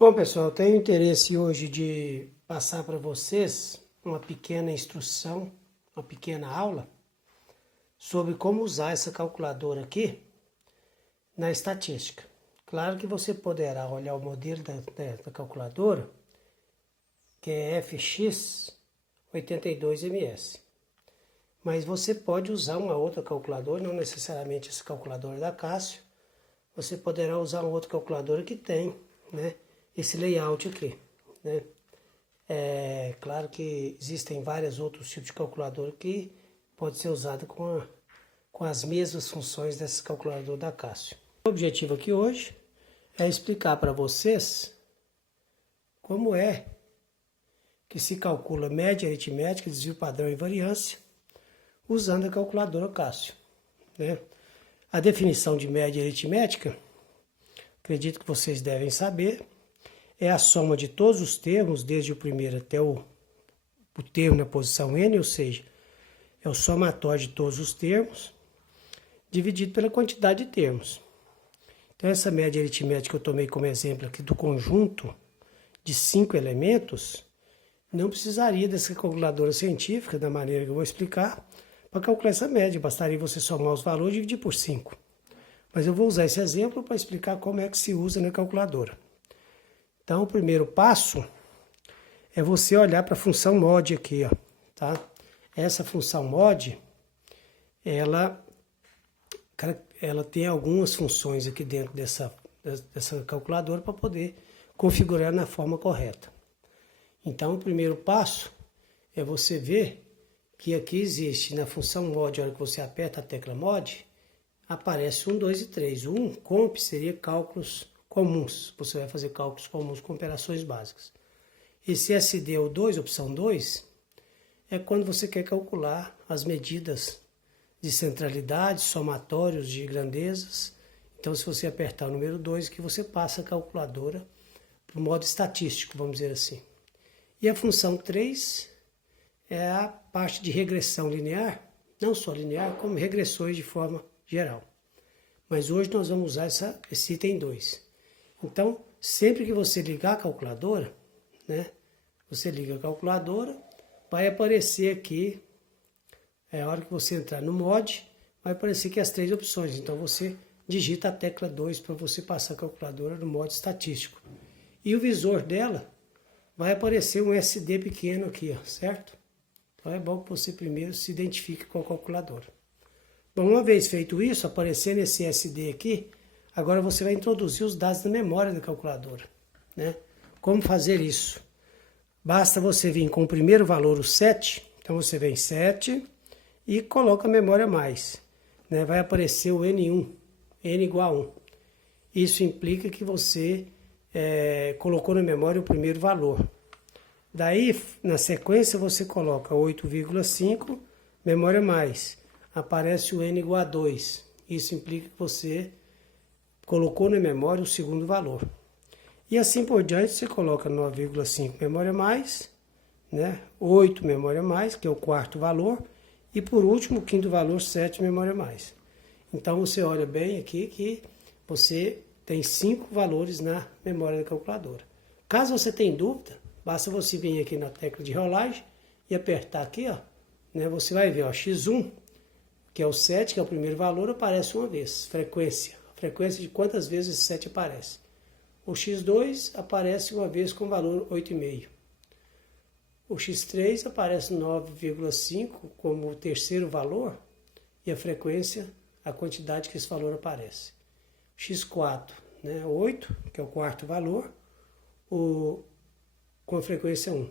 Bom, pessoal, eu tenho interesse hoje de passar para vocês uma pequena instrução, uma pequena aula sobre como usar essa calculadora aqui na estatística. Claro que você poderá olhar o modelo da calculadora, que é FX82MS. Mas você pode usar uma outra calculadora, não necessariamente essa calculadora da Cássio. Você poderá usar uma outra calculadora que tem, né, esse layout aqui, né? É claro que existem vários outros tipos de calculadora que pode ser usado com as mesmas funções dessa calculadora da Cássio. O objetivo aqui hoje é explicar para vocês como é que se calcula média aritmética, desvio padrão e variância usando a calculadora Cássio, né? A definição de média aritmética, acredito que vocês devem saber, é a soma de todos os termos, desde o primeiro até o termo na posição n, ou seja, é o somatório de todos os termos, dividido pela quantidade de termos. Então, essa média aritmética que eu tomei como exemplo aqui do conjunto de 5 elementos, não precisaria dessa calculadora científica, da maneira que eu vou explicar, para calcular essa média. Bastaria você somar os valores e dividir por 5. Mas eu vou usar esse exemplo para explicar como é que se usa na calculadora. Então, o primeiro passo é você olhar para a função mod aqui, ó, tá? Essa função mod, ela tem algumas funções aqui dentro dessa calculadora para poder configurar na forma correta. Então, o primeiro passo é você ver que aqui existe na função mod, a hora que você aperta a tecla mod, aparece 1, 2 e 3. O 1, comp, seria cálculos comuns. Você vai fazer cálculos comuns com operações básicas. Esse SD, ou 2, opção 2, é quando você quer calcular as medidas de centralidade, somatórios de grandezas. Então, se você apertar o número 2, que você passa a calculadora para o modo estatístico, vamos dizer assim. E a função 3 é a parte de regressão linear, não só linear, como regressões de forma geral. Mas hoje nós vamos usar esse item 2. Então, sempre que você ligar a calculadora, né, você liga a calculadora, vai aparecer aqui, a hora que você entrar no mod, vai aparecer aqui as 3 opções. Então, você digita a tecla 2 para você passar a calculadora no modo estatístico. E o visor dela vai aparecer um SD pequeno aqui, ó, certo? Então, é bom que você primeiro se identifique com a calculadora. Bom, uma vez feito isso, aparecendo esse SD aqui, agora você vai introduzir os dados da memória da calculadora, né? Como fazer isso? Basta você vir com o primeiro valor, o 7, então você vem 7 e coloca a memória mais, né? Vai aparecer o N1, N igual a 1. Isso implica que você colocou na memória o primeiro valor. Daí, na sequência, você coloca 8,5, memória mais. Aparece o N igual a 2. Isso implica que você colocou na memória o segundo valor. E assim por diante, você coloca 9,5 memória mais, né? 8 memória mais, que é o quarto valor. E por último, o quinto valor, 7 memória mais. Então, você olha bem aqui que você tem 5 valores na memória da calculadora. Caso você tenha dúvida, basta você vir aqui na tecla de rolagem e apertar aqui, ó, né? Você vai ver, ó, X1, que é o 7, que é o primeiro valor, aparece uma vez. Frequência. Frequência de quantas vezes esse 7 aparece. O X2 aparece uma vez com o valor 8,5. O X3 aparece 9,5 como o terceiro valor e a frequência, a quantidade que esse valor aparece. X4, né, 8, que é o quarto valor, com a frequência 1.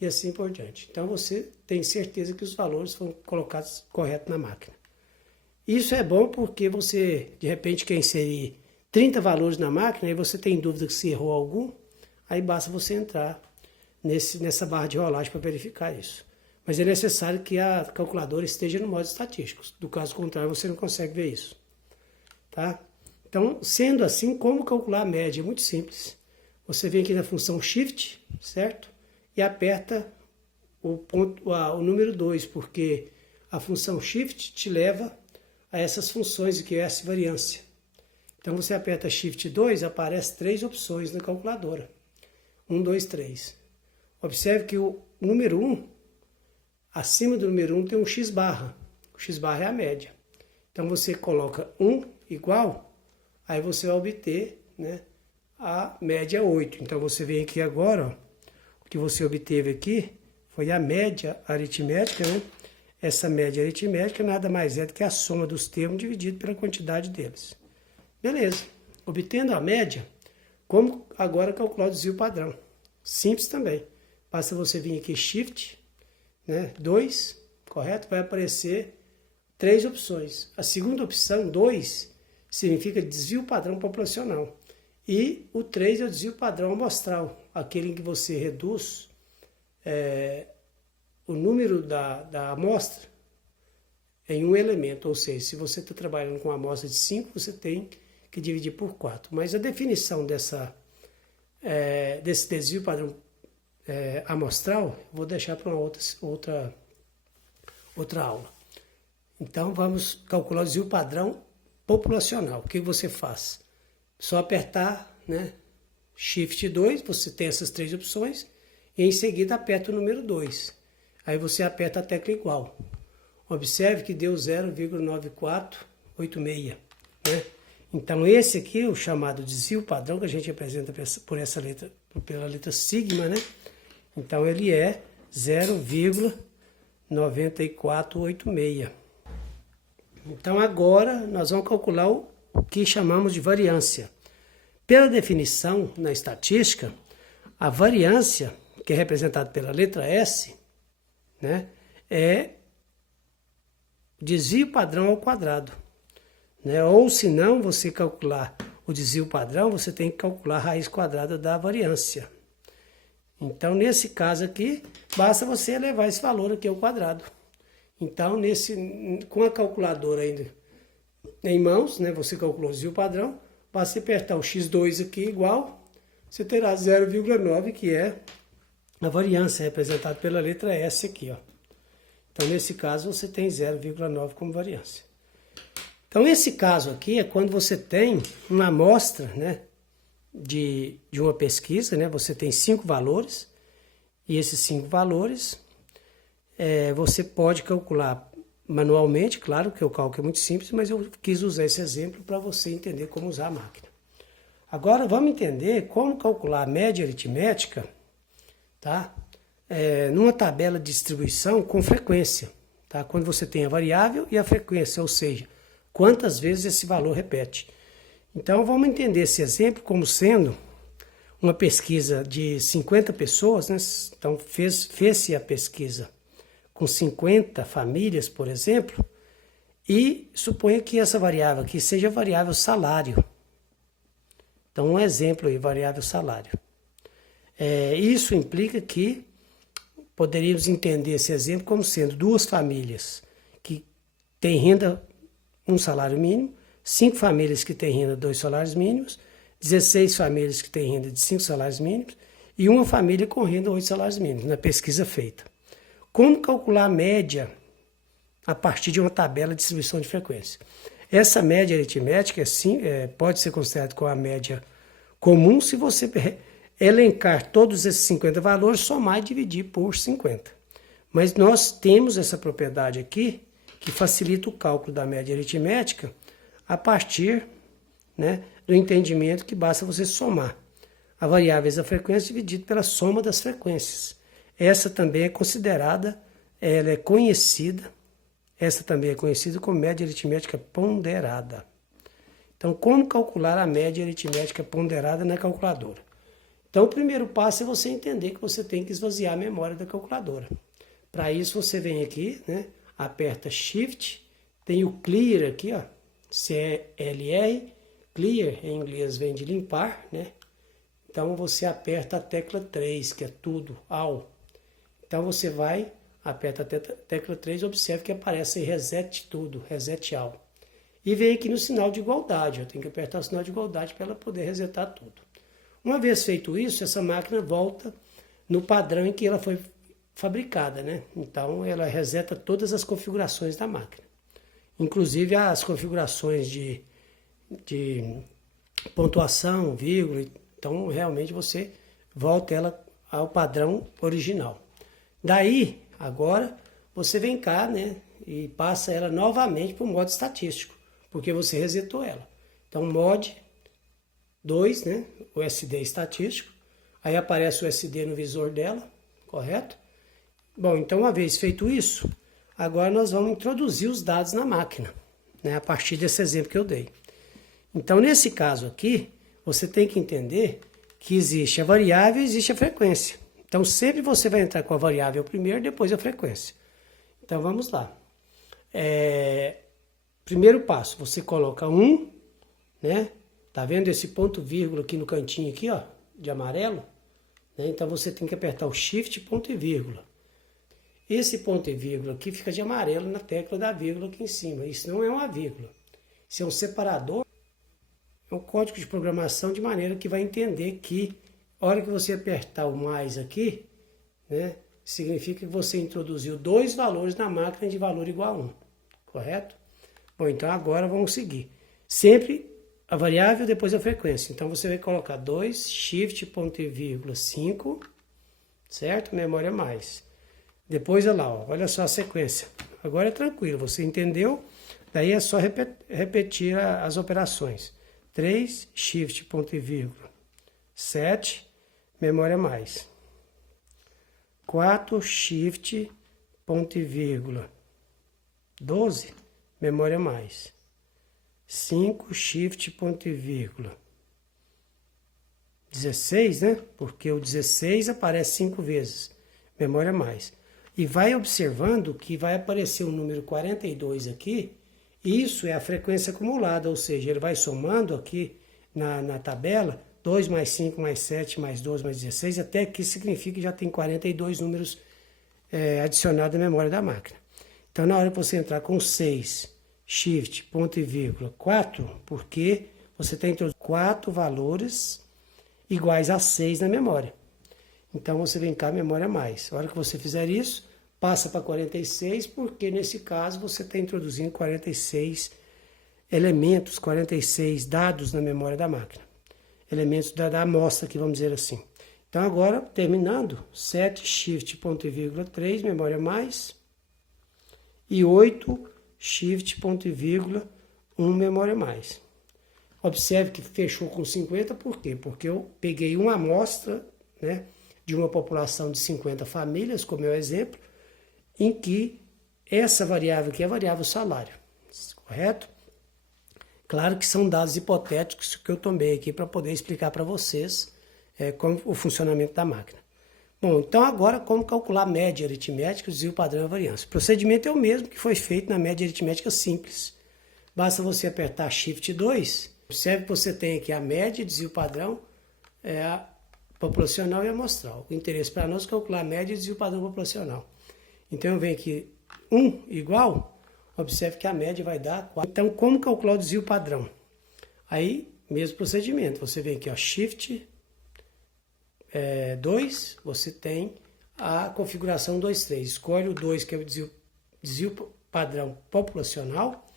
E assim por diante. Então, você tem certeza que os valores foram colocados corretos na máquina. Isso é bom porque você, de repente, quer inserir 30 valores na máquina e você tem dúvida que se errou algum, aí basta você entrar nessa barra de rolagem para verificar isso. Mas é necessário que a calculadora esteja no modo estatístico. Do caso contrário, você não consegue ver isso. Tá? Então, sendo assim, como calcular a média? É muito simples. Você vem aqui na função Shift, certo? E aperta o número 2, porque a função Shift te leva a essas funções de QS variância. Então você aperta Shift 2, aparece 3 opções na calculadora. 1, 2, 3. Observe que o número 1, acima do número 1 tem um X barra. O X barra é a média. Então você coloca 1 igual, aí você vai obter, né, a média 8. Então você vem aqui agora, ó, o que você obteve aqui foi a média aritmética, né? Essa média aritmética nada mais é do que a soma dos termos dividido pela quantidade deles. Beleza. Obtendo a média, como agora calcular o desvio padrão? Simples também. Basta você vir aqui Shift, né, 2, correto? Vai aparecer 3 opções. A segunda opção, 2, significa desvio padrão populacional. E o 3 é o desvio padrão amostral, aquele em que você reduz o número da amostra em um elemento. Ou seja, se você está trabalhando com uma amostra de 5, você tem que dividir por 4. Mas a definição desse desvio padrão amostral, vou deixar para uma outra aula. Então, vamos calcular o desvio padrão populacional. O que você faz? Só apertar, né, Shift 2, você tem essas 3 opções, e em seguida aperta o número 2. Aí você aperta a tecla igual. Observe que deu 0,9486, né? Então, esse aqui é o chamado desvio padrão, que a gente apresenta pela letra sigma, né? Então, ele é 0,9486. Então, agora nós vamos calcular o que chamamos de variância. Pela definição na estatística, a variância, que é representada pela letra S, né, é desvio padrão ao quadrado. Né? Ou se não, você calcular o desvio padrão, você tem que calcular a raiz quadrada da variância. Então, nesse caso aqui, basta você elevar esse valor aqui ao quadrado. Então, com a calculadora ainda em mãos, né, você calculou o desvio padrão, basta apertar o X2 aqui igual, você terá 0,9, que é a variância representada pela letra S aqui, ó. Então, nesse caso, você tem 0,9 como variância. Então, esse caso aqui é quando você tem uma amostra, né, de uma pesquisa, né, você tem 5 valores, e esses 5 valores você pode calcular manualmente, claro que o cálculo é muito simples, mas eu quis usar esse exemplo para você entender como usar a máquina. Agora, vamos entender como calcular a média aritmética, tá? Numa tabela de distribuição com frequência, tá? Quando você tem a variável e a frequência, ou seja, quantas vezes esse valor repete. Então, vamos entender esse exemplo como sendo uma pesquisa de 50 pessoas, né? Então, fez-se a pesquisa com 50 famílias, por exemplo, e suponha que essa variável aqui seja a variável salário. Então, um exemplo aí, variável salário. Isso implica que poderíamos entender esse exemplo como sendo 2 famílias que têm renda 1 salário mínimo, 5 famílias que têm renda 2 salários mínimos, 16 famílias que têm renda de 5 salários mínimos e uma família com renda 8 salários mínimos, na pesquisa feita. Como calcular a média a partir de uma tabela de distribuição de frequência? Essa média aritmética pode ser considerada como a média comum se você elencar todos esses 50 valores, somar e dividir por 50. Mas nós temos essa propriedade aqui, que facilita o cálculo da média aritmética a partir, né, do entendimento que basta você somar a variáveis da frequência dividido pela soma das frequências. Essa também é considerada, essa também é conhecida como média aritmética ponderada. Então, como calcular a média aritmética ponderada na calculadora? Então, o primeiro passo é você entender que você tem que esvaziar a memória da calculadora. Para isso, você vem aqui, né, aperta Shift, tem o Clear aqui, ó, CLR, Clear em inglês vem de limpar, né? Então, você aperta a tecla 3, que é tudo, All. Então, você vai, aperta a tecla 3 e observe que aparece aí Reset Tudo, Reset All. E vem aqui no sinal de igualdade, eu tenho que apertar o sinal de igualdade para ela poder resetar tudo. Uma vez feito isso, essa máquina volta no padrão em que ela foi fabricada, né? Então, ela reseta todas as configurações da máquina. Inclusive as configurações de pontuação, vírgula. Então, realmente, você volta ela ao padrão original. Daí, agora, você vem cá, né, e passa ela novamente para o modo estatístico, porque você resetou ela. Então, mod 2, né, o SD estatístico, aí aparece o SD no visor dela, correto? Bom, então, uma vez feito isso, agora nós vamos introduzir os dados na máquina, né, a partir desse exemplo que eu dei. Então, nesse caso aqui, você tem que entender que existe a variável e existe a frequência. Então, sempre você vai entrar com a variável primeiro, depois a frequência. Então, vamos lá. Primeiro passo, você coloca 1, né? Tá vendo esse ponto vírgula aqui no cantinho aqui, ó, de amarelo? Né? Então, você tem que apertar o Shift, ponto e vírgula. Esse ponto e vírgula aqui fica de amarelo na tecla da vírgula aqui em cima. Isso não é uma vírgula. Isso é um separador. É um código de programação de maneira que vai entender que a hora que você apertar o mais aqui, né, significa que você introduziu dois valores na máquina de valor igual a 1, correto? Bom, então agora vamos seguir. Sempre a variável, depois a frequência. Então você vai colocar 2, shift, ponto e vírgula, 5, certo? Memória mais. Depois, olha lá, ó, olha só a sequência. Agora é tranquilo, você entendeu? Daí é só repetir as operações. 3, shift, ponto e vírgula, 7, memória mais. 4, shift, ponto e vírgula, 12, memória mais. 5, shift, ponto e vírgula, 16, né? Porque o 16 aparece 5 vezes, memória mais. E vai observando que vai aparecer o número 42 aqui. Isso é a frequência acumulada, ou seja, ele vai somando aqui na tabela 2 mais 5 mais 7 mais 12 mais 16, até que significa que já tem 42 números adicionados na memória da máquina. Então, na hora que você entrar com 6, shift, ponto e vírgula, 4, porque você tem 4 valores iguais a 6 na memória. Então, você vem cá, memória mais. A hora que você fizer isso, passa para 46, porque nesse caso você está introduzindo 46 elementos, 46 dados na memória da máquina. Elementos da amostra aqui, vamos dizer assim. Então agora, terminando, 7, shift, ponto e vírgula, 3, memória mais. E 8, shift, ponto e vírgula, 1, memória mais. Observe que fechou com 50, por quê? Porque eu peguei uma amostra, né, de uma população de 50 famílias, como é o exemplo, em que essa variável aqui é a variável salário, correto? Claro que são dados hipotéticos que eu tomei aqui para poder explicar para vocês como o funcionamento da máquina. Bom, então agora como calcular a média aritmética, o desvio padrão e a variância. O procedimento é o mesmo que foi feito na média aritmética simples. Basta você apertar Shift 2, observe que você tem aqui a média, desvio padrão, a populacional e amostral. O interesse para nós é calcular a média e desvio padrão populacional. Então eu venho aqui 1 igual, observe que a média vai dar 4. Então como calcular o desvio padrão? Aí, mesmo procedimento, você vem aqui, ó, Shift 2, você tem a configuração 2, 3. Escolhe o 2, que é o desvio padrão populacional,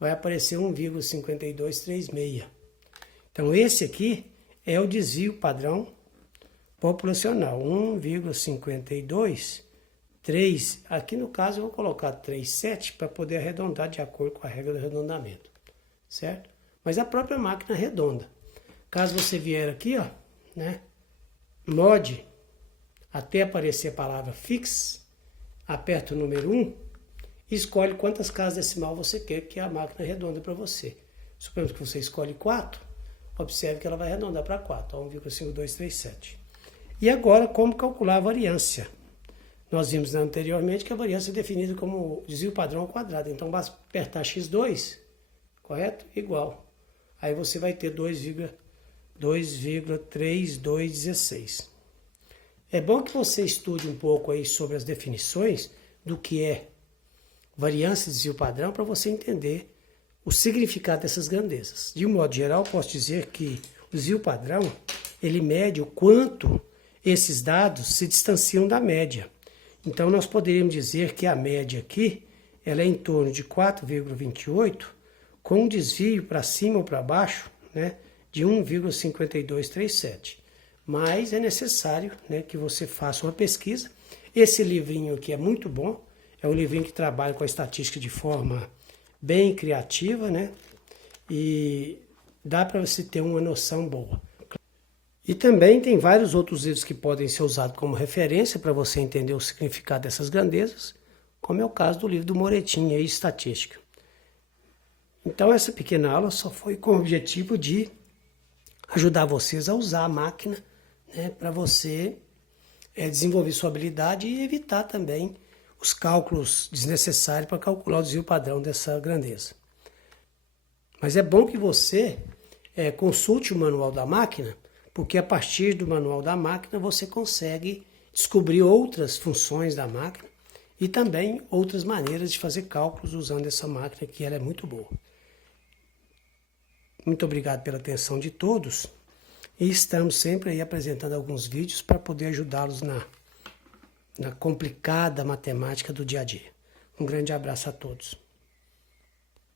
vai aparecer 1,5236. Então esse aqui é o desvio padrão populacional, 1,5236. 3, aqui no caso eu vou colocar 3,7 para poder arredondar de acordo com a regra do arredondamento, certo? Mas a própria máquina arredonda. Caso você vier aqui, ó, né, mod, até aparecer a palavra fix, aperta o número 1 e escolhe quantas casas decimal você quer que a máquina arredonde para você. Suponhamos que você escolhe 4, observe que ela vai arredondar para 4, 1,5237. E agora, como calcular a variância? Nós vimos anteriormente que a variância é definida como desvio padrão ao quadrado. Então, basta apertar x2, correto? Igual. Aí você vai ter 2,3216. É bom que você estude um pouco aí sobre as definições do que é variância e desvio padrão para você entender o significado dessas grandezas. De um modo geral, posso dizer que o desvio padrão, ele mede o quanto esses dados se distanciam da média. Então, nós poderíamos dizer que a média aqui, ela é em torno de 4,28, com um desvio para cima ou para baixo, né, de 1,5237. Mas é necessário, né, que você faça uma pesquisa. Esse livrinho aqui é muito bom, é um livrinho que trabalha com a estatística de forma bem criativa, né? E dá para você ter uma noção boa. E também tem vários outros livros que podem ser usados como referência para você entender o significado dessas grandezas, como é o caso do livro do Moretin, aí, Estatística. Então essa pequena aula só foi com o objetivo de ajudar vocês a usar a máquina, né, para você desenvolver sua habilidade e evitar também os cálculos desnecessários para calcular o desvio padrão dessa grandeza. Mas é bom que você consulte o manual da máquina, porque a partir do manual da máquina você consegue descobrir outras funções da máquina e também outras maneiras de fazer cálculos usando essa máquina, que ela é muito boa. Muito obrigado pela atenção de todos e estamos sempre aí apresentando alguns vídeos para poder ajudá-los na complicada matemática do dia a dia. Um grande abraço a todos.